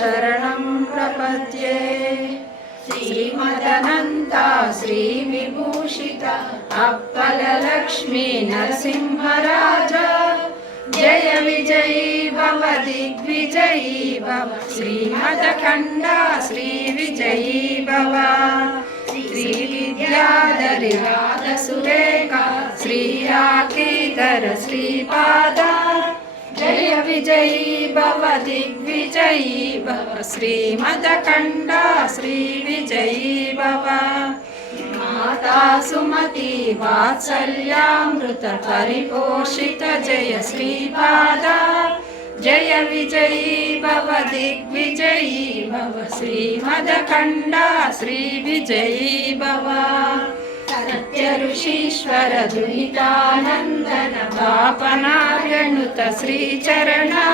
शरणं प्रपद्ये। श्रीमदनन्ता श्रीविभूषिता अप्पललक्ष्मी नरसिंहराजा जय विजयी भव दिग्विजयी भव श्रीमदखण्डा श्रीविजयी भव। श्रीविद्याधरी राधसुरेखा श्रीराकीधर श्रीपादा जय विजयी भव दिग्विजयी भव श्रीमदखण्डा श्रीविजयी भव। माता सुमती वात्सल्यामृत परिपोषित जय श्रीपादा जय विजयी भव दिग्विजयी भव श्रीमदखण्डा श्रीविजयी भव। सत्य ऋषीश्वर दुहितानन्दन पापनार्यनुत श्रीचरणा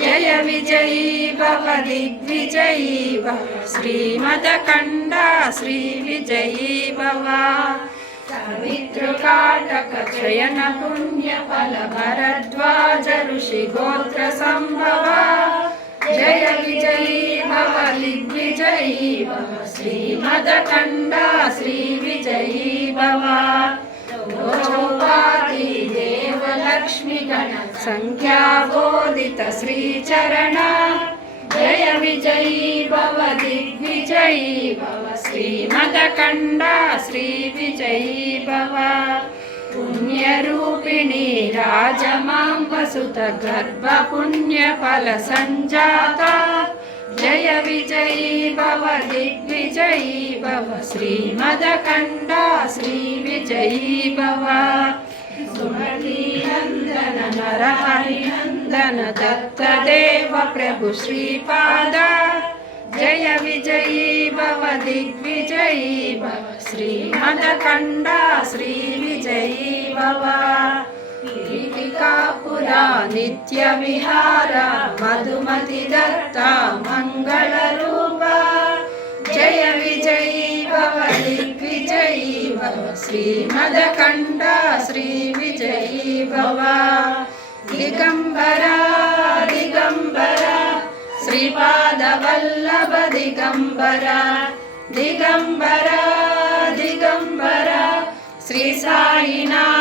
जय विजयी भव दिग्विजयी भव श्रीमदखण्डा श्रीविजयी भव। सवितृकाटक शयन पुण्यफल भरद्वाज ऋषि गोत्र संभव जय विजयी भव दिग्विजयी भव श्रीमदखण्डा श्रीविजयी भव। चौपाति देव लक्ष्मी गण संख्या बोधित श्रीचरणा जय विजयी भव दिग्विजयी भव श्रीमदखण्डा श्रीविजयी भव। पुण्यरूपिणी राजमाम्बसुत गर्भ पुण्यफल संजाता जय विजयी भव दिग्विजयी भव श्रीमदखण्डा श्रीविजयी भव। सुमती नंदन नरहरि नंदन दत्तदेव प्रभु श्रीपादा जय विजयी भव दिग्विजयी भव श्रीमदखण्डा श्रीविजयी भव। पीठिकापुरा नित्य विहार मधुमति दत्ता मंगलरूप जय विजयी भव दिग्विजयी भव श्रीमदखण्डा श्रीविजयी भव। दिगंबरा दिगंबरा श्रीपादवल्लभ दिगंबरा दिगंबरा दिगंबरा श्री साईनाथ